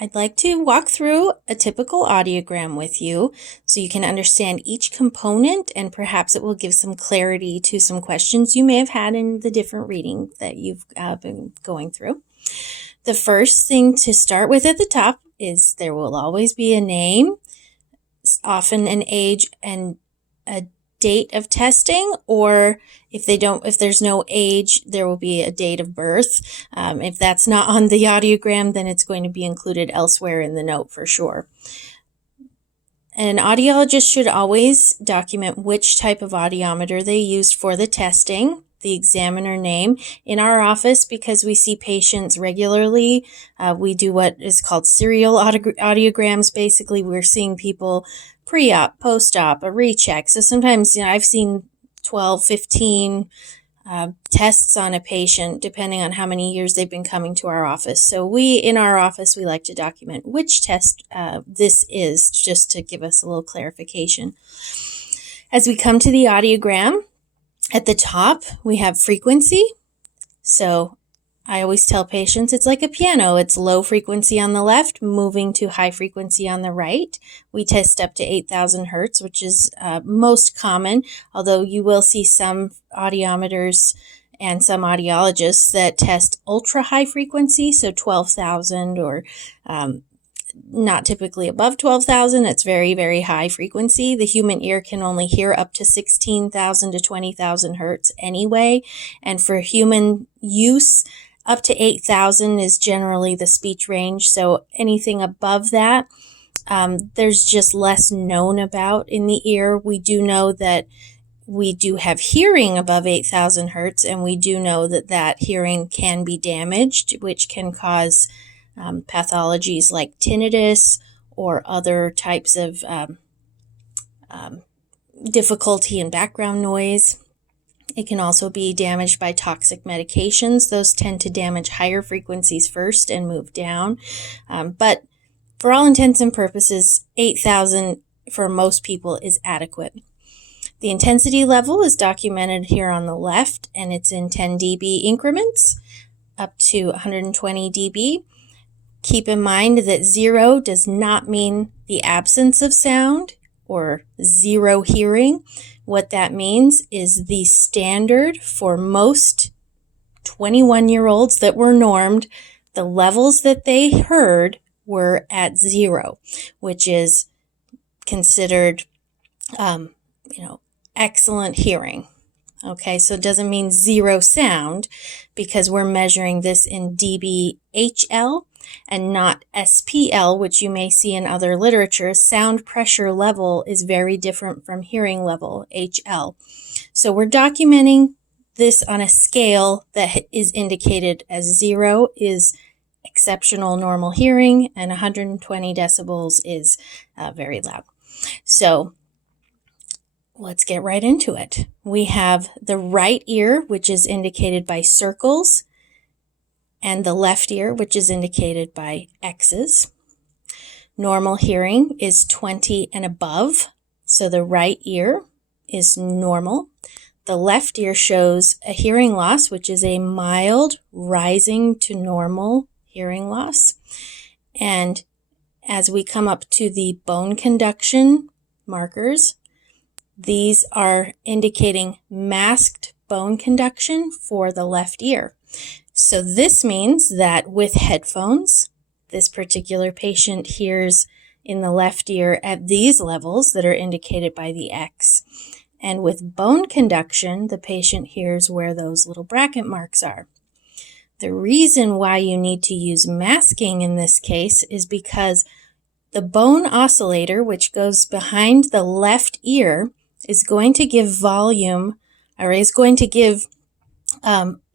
I'd like to walk through a typical audiogram with you so you can understand each component, and perhaps it will give some clarity to some questions you may have had in the different reading that you've been going through. The first thing to start with at the top is there will always be a name, often an age and a date of testing, or if there's no age, there will be a date of birth. If that's not on the audiogram, then it's going to be included elsewhere in the note for sure. An audiologist should always document which type of audiometer they used for the testing, the examiner name. In our office, because we see patients regularly, we do what is called serial audiograms. Basically, we're seeing people pre-op, post-op, a recheck. So sometimes, I've seen 12, 15 tests on a patient, depending on how many years they've been coming to our office. So in our office, we like to document which test this is, just to give us a little clarification. As we come to the audiogram, at the top, we have frequency. So I always tell patients it's like a piano. It's low frequency on the left, moving to high frequency on the right. We test up to 8,000 hertz, which is most common, although you will see some audiometers and some audiologists that test ultra high frequency, so 12,000 or not typically above 12,000. It's very, very high frequency. The human ear can only hear up to 16,000 to 20,000 hertz anyway. And for human use, up to 8,000 is generally the speech range. So anything above that, there's just less known about in the ear. We do know that we do have hearing above 8,000 hertz, and we do know that hearing can be damaged, which can cause pathologies like tinnitus or other types of difficulty in background noise. It can also be damaged by toxic medications. Those tend to damage higher frequencies first and move down. But for all intents and purposes, 8,000 for most people is adequate. The intensity level is documented here on the left, and it's in 10 dB increments up to 120 dB. Keep in mind that 0 does not mean the absence of sound or zero hearing. What that means is the standard for most 21-year-olds that were normed, the levels that they heard were at 0, which is considered, excellent hearing. Okay, so it doesn't mean zero sound, because we're measuring this in dBHL and not SPL, which you may see in other literature. Sound pressure level is very different from hearing level, HL. So we're documenting this on a scale that is indicated as 0 is exceptional normal hearing, and 120 decibels is very loud. So let's get right into it. We have the right ear, which is indicated by circles, and the left ear, which is indicated by X's. Normal hearing is 20 and above, so the right ear is normal. The left ear shows a hearing loss, which is a mild rising to normal hearing loss. And as we come up to the bone conduction markers, these are indicating masked bone conduction for the left ear. So this means that with headphones, this particular patient hears in the left ear at these levels that are indicated by the X. And with bone conduction, the patient hears where those little bracket marks are. The reason why you need to use masking in this case is because the bone oscillator, which goes behind the left ear, is going to give volume, or is going to give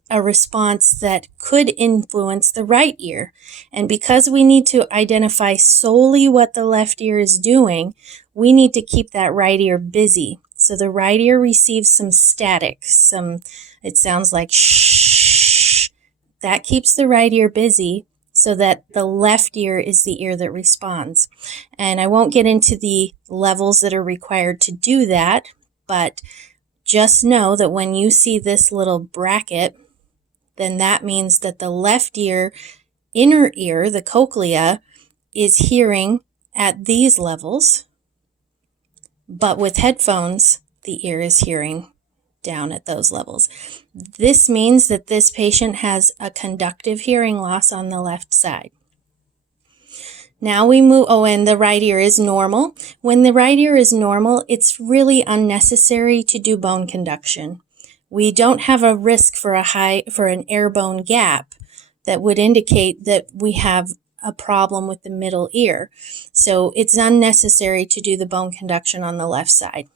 a response that could influence the right ear. And because we need to identify solely what the left ear is doing, we need to keep that right ear busy. So the right ear receives some static, it sounds like shh. That keeps the right ear busy so that the left ear is the ear that responds. And I won't get into the levels that are required to do that, but just know that when you see this little bracket, then that means that the left ear, inner ear, the cochlea, is hearing at these levels, but with headphones, the ear is hearing down at those levels. This means that this patient has a conductive hearing loss on the left side. Now we move, and the right ear is normal. When the right ear is normal, it's really unnecessary to do bone conduction. We don't have a risk for an air bone gap that would indicate that we have a problem with the middle ear. So it's unnecessary to do the bone conduction on the left side.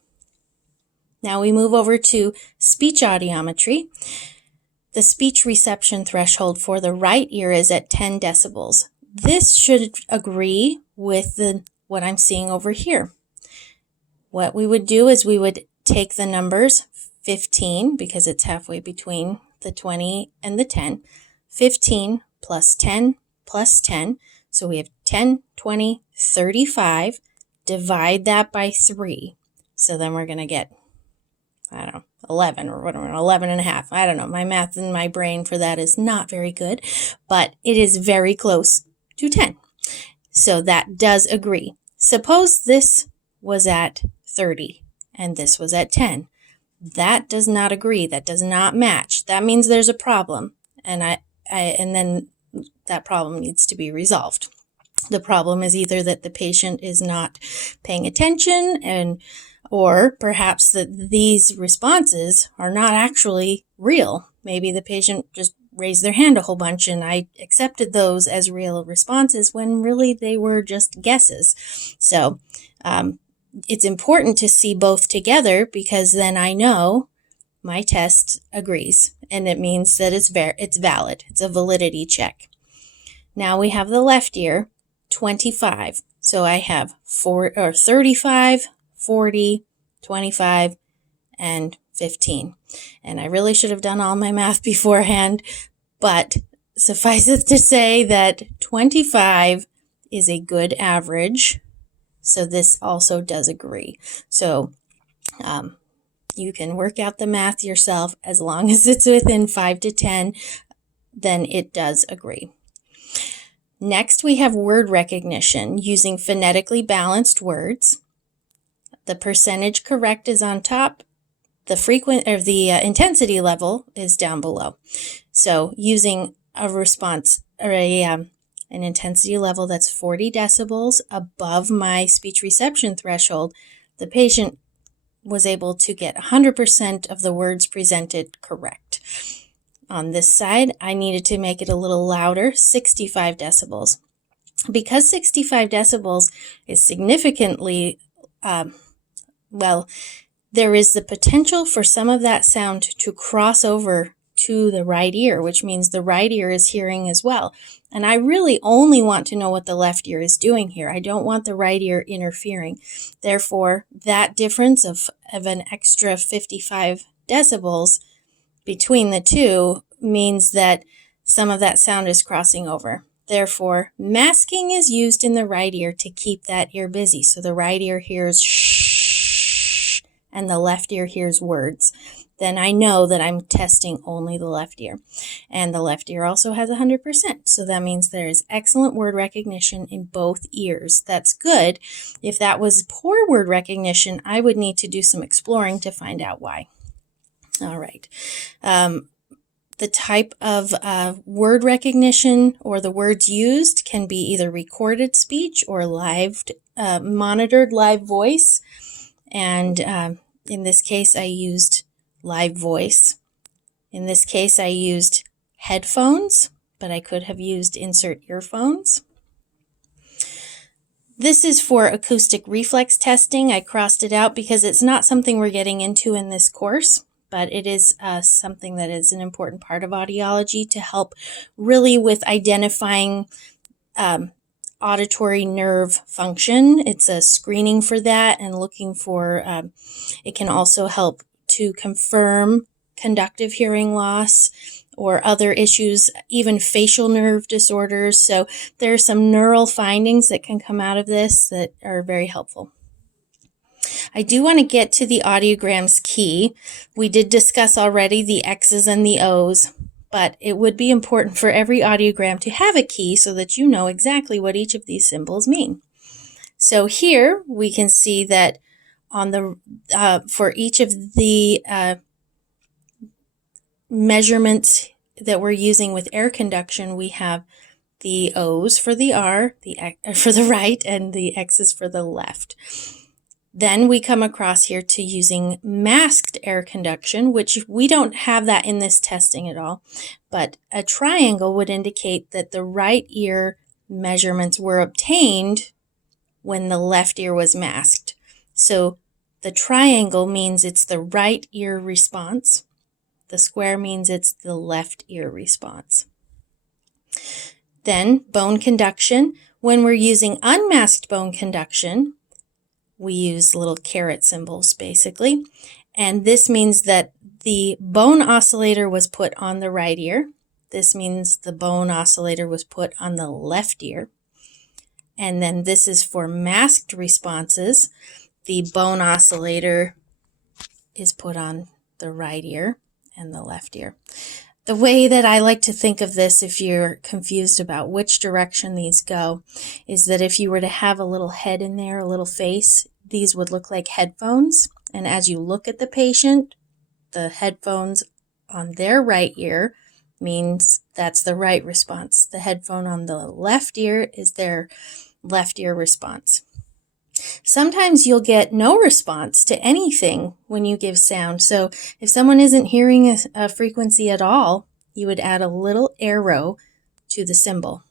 Now we move over to speech audiometry. The speech reception threshold for the right ear is at 10 decibels. This should agree with what I'm seeing over here. What we would do is we would take the numbers 15, because it's halfway between the 20 and the 10, 15 plus 10 plus 10. So we have 10, 20, 35. Divide that by 3. So then we're going to get, 11 or whatever, 11 and a half. I don't know. My math in my brain for that is not very good, but it is very close to 10. So that does agree. Suppose this was at 30 and this was at 10. That does not agree. That does not match. That means there's a problem, and then that problem needs to be resolved. The problem is either that the patient is not paying attention, or perhaps that these responses are not actually real. Maybe the patient just raised their hand a whole bunch and I accepted those as real responses when really they were just guesses. So it's important to see both together, because then I know my test agrees, and it means that it's valid. It's a validity check. Now we have the left ear, 25. So I have 35, 40, 25, and 15. And I really should have done all my math beforehand, but suffice it to say that 25 is a good average. So this also does agree. So you can work out the math yourself. As long as it's within 5 to 10, then it does agree. Next, we have word recognition using phonetically balanced words. The percentage correct is on top. The intensity level is down below. So using a response or an intensity level that's 40 decibels above my speech reception threshold, the patient was able to get 100% of the words presented correct. On this side, I needed to make it a little louder, 65 decibels. Because 65 decibels is significantly, there is the potential for some of that sound to cross over to the right ear, which means the right ear is hearing as well. And I really only want to know what the left ear is doing here. I don't want the right ear interfering. Therefore, that difference of an extra 55 decibels between the two means that some of that sound is crossing over. Therefore, masking is used in the right ear to keep that ear busy. So the right ear hears shh and the left ear hears words. Then I know that I'm testing only the left ear. And the left ear also has 100%. So that means there is excellent word recognition in both ears. That's good. If that was poor word recognition, I would need to do some exploring to find out why. All right. The type of word recognition or the words used can be either recorded speech or monitored live voice. And in this case, I used live voice. In this case, I used headphones, but I could have used insert earphones. This is for acoustic reflex testing. I crossed it out because it's not something we're getting into in this course, but it is something that is an important part of audiology to help really with identifying auditory nerve function. It's a screening for that and looking for, it can also help to confirm conductive hearing loss or other issues, even facial nerve disorders. So there are some neural findings that can come out of this that are very helpful. I do want to get to the audiogram's key. We did discuss already the X's and the O's, but it would be important for every audiogram to have a key so that you know exactly what each of these symbols mean. So here we can see that on the for each of the measurements that we're using with air conduction, we have the O's for the R, the X for the right, and the X's for the left. Then we come across here to using masked air conduction, which we don't have that in this testing at all, but a triangle would indicate that the right ear measurements were obtained when the left ear was masked. So the triangle means it's the right ear response. The square means it's the left ear response. Then bone conduction. When we're using unmasked bone conduction, we use little caret symbols basically. And this means that the bone oscillator was put on the right ear. This means the bone oscillator was put on the left ear. And then this is for masked responses. The bone oscillator is put on the right ear and the left ear. The way that I like to think of this, if you're confused about which direction these go, is that if you were to have a little head in there, a little face, these would look like headphones. And as you look at the patient, the headphones on their right ear means that's the right response. The headphone on the left ear is their left ear response. Sometimes you'll get no response to anything when you give sound. So if someone isn't hearing a frequency at all, you would add a little arrow to the symbol.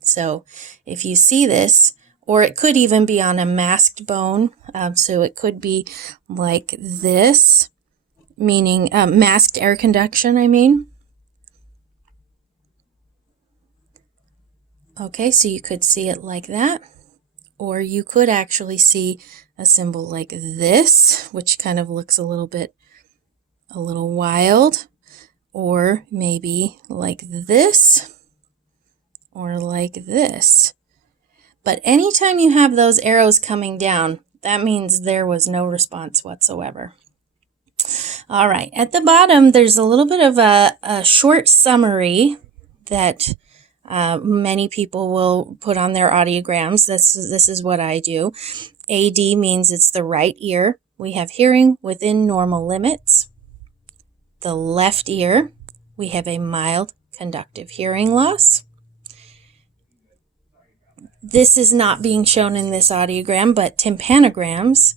So if you see this, or it could even be on a masked bone, so it could be like this, meaning masked air conduction, I mean. Okay, so you could see it like that. Or you could actually see a symbol like this, which kind of looks a little wild. Or maybe like this, or like this. But anytime you have those arrows coming down, that means there was no response whatsoever. All right, at the bottom, there's a little bit of a short summary that many people will put on their audiograms. This is what I do. AD means it's the right ear. We have hearing within normal limits. The left ear, we have a mild conductive hearing loss. This is not being shown in this audiogram, but tympanograms,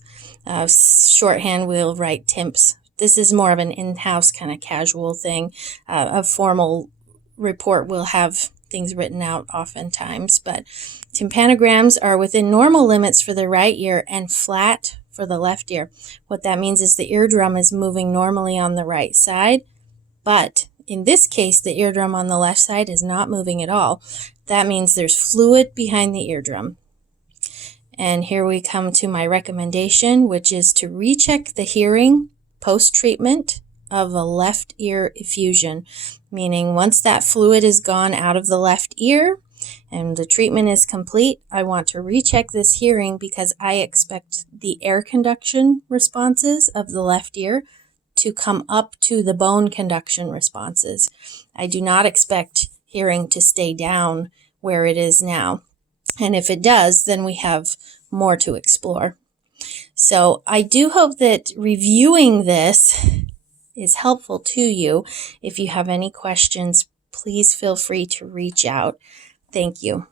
shorthand we'll write TIMPs. This is more of an in-house kind of casual thing. A formal report will have things written out oftentimes, but tympanograms are within normal limits for the right ear and flat for the left ear. What that means is the eardrum is moving normally on the right side, but in this case, the eardrum on the left side is not moving at all. That means there's fluid behind the eardrum. And here we come to my recommendation, which is to recheck the hearing post-treatment of a left ear effusion, meaning once that fluid is gone out of the left ear and the treatment is complete, I want to recheck this hearing because I expect the air conduction responses of the left ear to come up to the bone conduction responses. I do not expect hearing to stay down where it is now. And if it does, then we have more to explore. So I do hope that reviewing this is helpful to you. If you have any questions, please feel free to reach out. Thank you.